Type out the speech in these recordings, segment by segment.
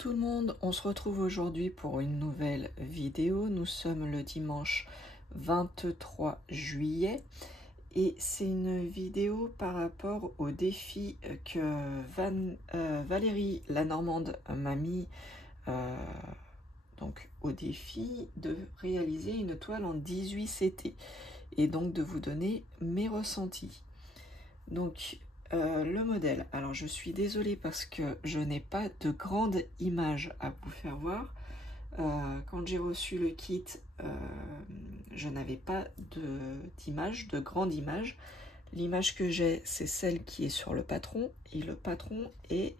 tout le monde, on se retrouve aujourd'hui pour une nouvelle vidéo. Nous sommes le dimanche 23 juillet et c'est une vidéo par rapport au défi que Valérie la Normande m'a mis, donc au défi de réaliser une toile en 18 CT et donc de vous donner mes ressentis. Donc le modèle, alors je suis désolée parce que je n'ai pas de grande image à vous faire voir. Quand j'ai reçu le kit, je n'avais pas d'image, de grande image. L'image que j'ai, c'est celle qui est sur le patron, et le patron est,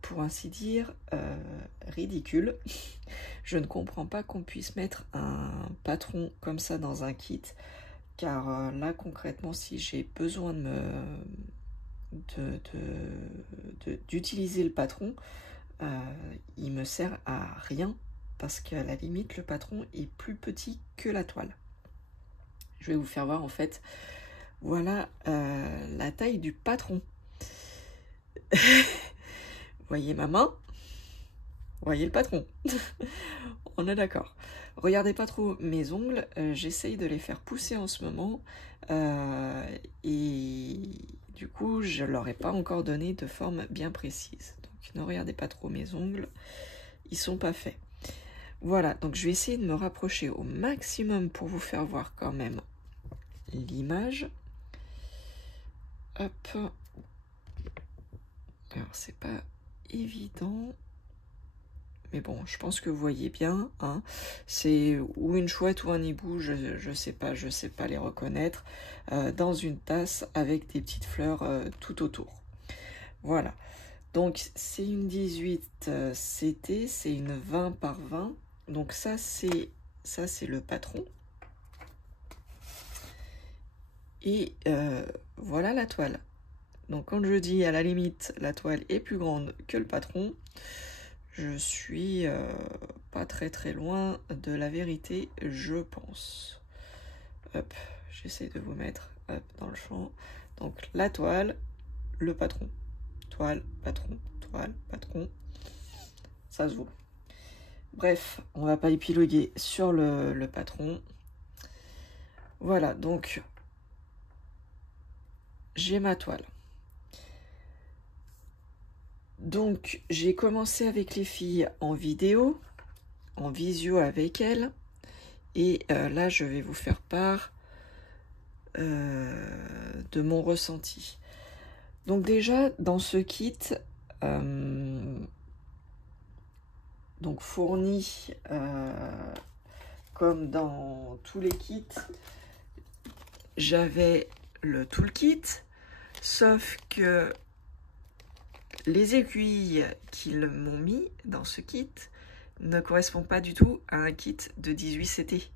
pour ainsi dire, ridicule. Je ne comprends pas qu'on puisse mettre un patron comme ça dans un kit. Car là, concrètement, si j'ai besoin d'utiliser le patron, il me sert à rien parce qu'à la limite, le patron est plus petit que la toile. Je vais vous faire voir en fait, voilà la taille du patron. Voyez ma main, voyez le patron. On est d'accord. Regardez pas trop mes ongles, j'essaye de les faire pousser en ce moment et du coup je leur ai pas encore donné de forme bien précise. Donc ne regardez pas trop mes ongles, ils sont pas faits. Voilà, donc je vais essayer de me rapprocher au maximum pour vous faire voir quand même l'image. Hop. Alors c'est pas évident. Mais bon, je pense que vous voyez bien, hein. C'est ou une chouette ou un hibou, je sais pas les reconnaître, dans une tasse avec des petites fleurs tout autour. Voilà, donc c'est une 18 CT, c'est une 20 par 20, donc ça c'est le patron. Et voilà la toile. Donc quand je dis à la limite la toile est plus grande que le patron, je suis pas très loin de la vérité, je pense. Hop, j'essaie de vous mettre hop, dans le champ. Donc la toile, le patron. Toile, patron, ça se voit. Bref, on va pas épiloguer sur le patron. Voilà, donc j'ai ma toile. Donc j'ai commencé avec les filles en vidéo, en visio avec elles, et là je vais vous faire part de mon ressenti. Donc déjà dans ce kit, donc fourni comme dans tous les kits, j'avais le toolkit, sauf que les aiguilles qu'ils m'ont mis dans ce kit ne correspondent pas du tout à un kit de 18 CT.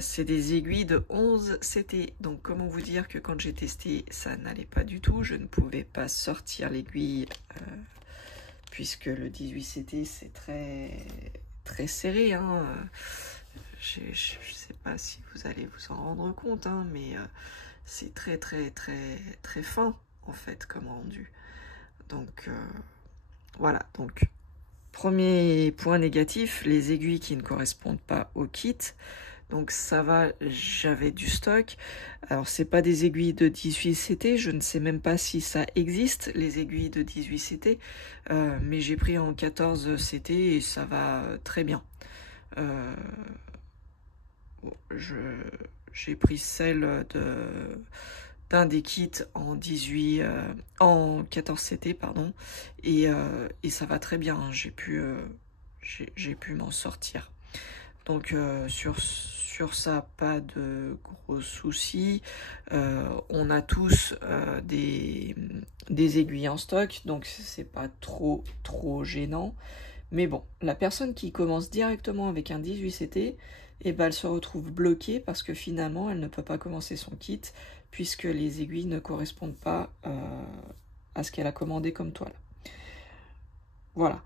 C'est des aiguilles de 11 CT. Donc comment vous dire que quand j'ai testé, ça n'allait pas du tout. Je ne pouvais pas sortir l'aiguille puisque le 18 CT c'est très serré. Hein. Je ne sais pas si vous allez vous en rendre compte, hein, mais c'est très fin en fait comme rendu. Donc voilà, donc premier point négatif, les aiguilles qui ne correspondent pas au kit. Donc ça va, j'avais du stock. Alors c'est pas des aiguilles de 18 CT, je ne sais même pas si ça existe, les aiguilles de 18 CT, mais j'ai pris en 14 CT et ça va très bien. J'ai pris celle d'un des kits en 14 CT, pardon, et ça va très bien, hein. J'ai pu m'en sortir. Donc sur ça, pas de gros soucis. On a tous des aiguilles en stock, donc c'est pas trop gênant. Mais bon, la personne qui commence directement avec un 18 CT, eh ben, elle se retrouve bloquée parce que finalement, elle ne peut pas commencer son kit puisque les aiguilles ne correspondent pas à ce qu'elle a commandé comme toile. Voilà.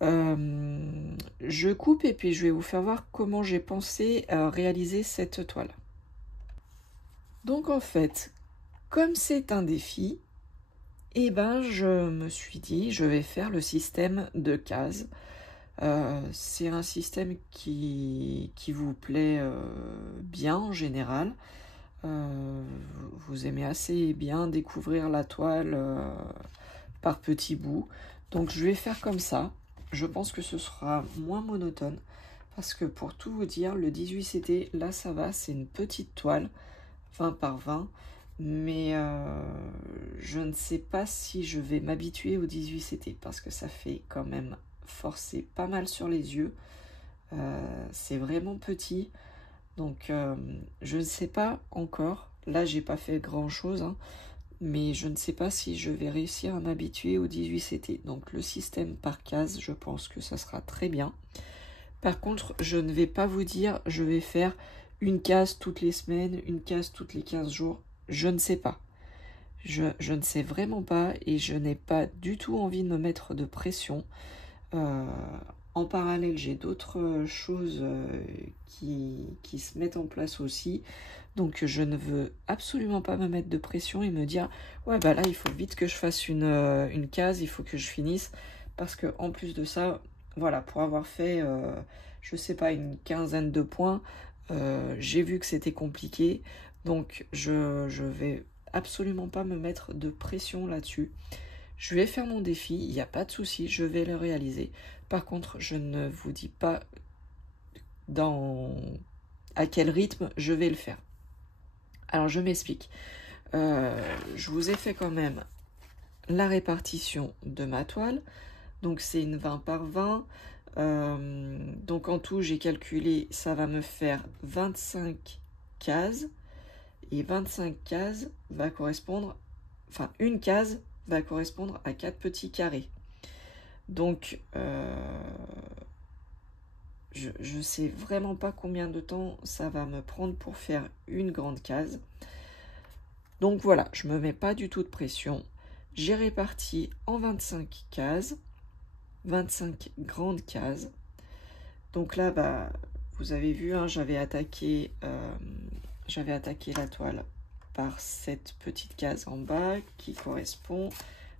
Je coupe et puis je vais vous faire voir comment j'ai pensé réaliser cette toile. Donc en fait, comme c'est un défi, Et ben je me suis dit, je vais faire le système de cases. C'est un système qui vous plaît bien en général. Vous aimez assez bien découvrir la toile par petits bouts. Donc je vais faire comme ça. Je pense que ce sera moins monotone. Parce que pour tout vous dire, le 18CT, là ça va, c'est une petite toile, 20 par 20. Mais je ne sais pas si je vais m'habituer au 18CT. Parce que ça fait quand même forcer pas mal sur les yeux. C'est vraiment petit. Donc je ne sais pas encore. Là j'ai pas fait grand chose. Hein, mais je ne sais pas si je vais réussir à m'habituer au 18CT. Donc le système par case, je pense que ça sera très bien. Par contre, je ne vais pas vous dire, je vais faire une case toutes les semaines, une case toutes les 15 jours. Je ne sais pas. Je ne sais vraiment pas et je n'ai pas du tout envie de me mettre de pression. En parallèle, j'ai d'autres choses qui se mettent en place aussi. Donc, je ne veux absolument pas me mettre de pression et me dire « Ouais, bah là, il faut vite que je fasse une case, il faut que je finisse. » Parce que en plus de ça, voilà, pour avoir fait, je sais pas, une quinzaine de points, j'ai vu que c'était compliqué. Donc, je vais absolument pas me mettre de pression là-dessus. Je vais faire mon défi, il n'y a pas de souci, je vais le réaliser. Par contre, je ne vous dis pas à quel rythme je vais le faire. Alors, je m'explique. Je vous ai fait quand même la répartition de ma toile. Donc, c'est une 20 par 20. Donc, en tout, j'ai calculé, ça va me faire 25 cases. Et 25 cases va correspondre... Enfin, une case va correspondre à 4 petits carrés. Donc, je sais vraiment pas combien de temps ça va me prendre pour faire une grande case. Donc voilà, je me mets pas du tout de pression. J'ai réparti en 25 cases, 25 grandes cases. Donc là, bah, vous avez vu, hein, j'avais attaqué la toile par cette petite case en bas qui correspond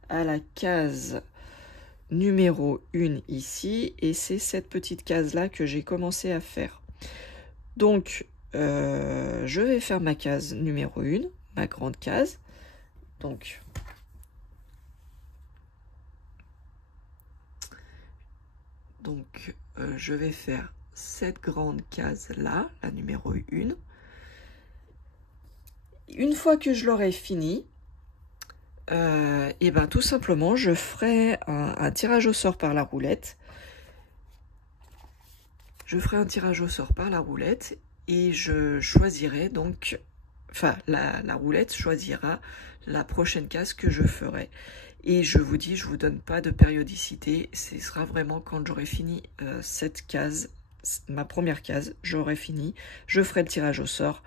à la case numéro 1 ici, et c'est cette petite case là que j'ai commencé à faire. Donc je vais faire ma case numéro 1, ma grande case. Donc je vais faire cette grande case là, la numéro 1. Une fois que je l'aurai fini, et ben tout simplement je ferai un tirage au sort par la roulette. Je ferai un tirage au sort par la roulette et je choisirai donc, enfin la roulette choisira la prochaine case que je ferai. Et je vous dis, je vous donne pas de périodicité, ce sera vraiment quand j'aurai fini cette case, ma première case, j'aurai fini, je ferai le tirage au sort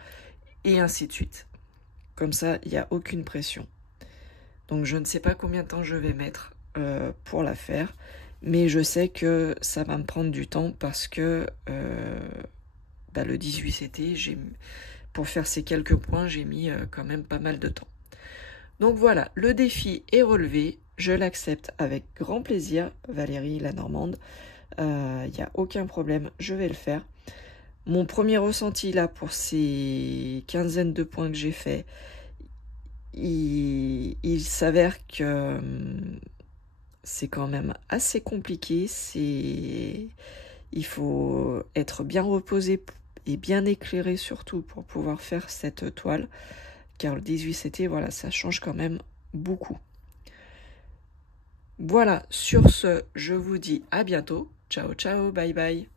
et ainsi de suite. Comme ça, il n'y a aucune pression. Donc je ne sais pas combien de temps je vais mettre pour la faire, mais je sais que ça va me prendre du temps parce que le 18CT, pour faire ces quelques points, j'ai mis quand même pas mal de temps. Donc voilà, le défi est relevé, je l'accepte avec grand plaisir, Valérie la Normande, il n'y a aucun problème, je vais le faire. Mon premier ressenti là pour ces quinzaines de points que j'ai fait, il s'avère que c'est quand même assez compliqué. Il faut être bien reposé et bien éclairé surtout pour pouvoir faire cette toile. Car le 18CT, voilà, ça change quand même beaucoup. Voilà, sur ce, je vous dis à bientôt. Ciao, ciao, bye bye.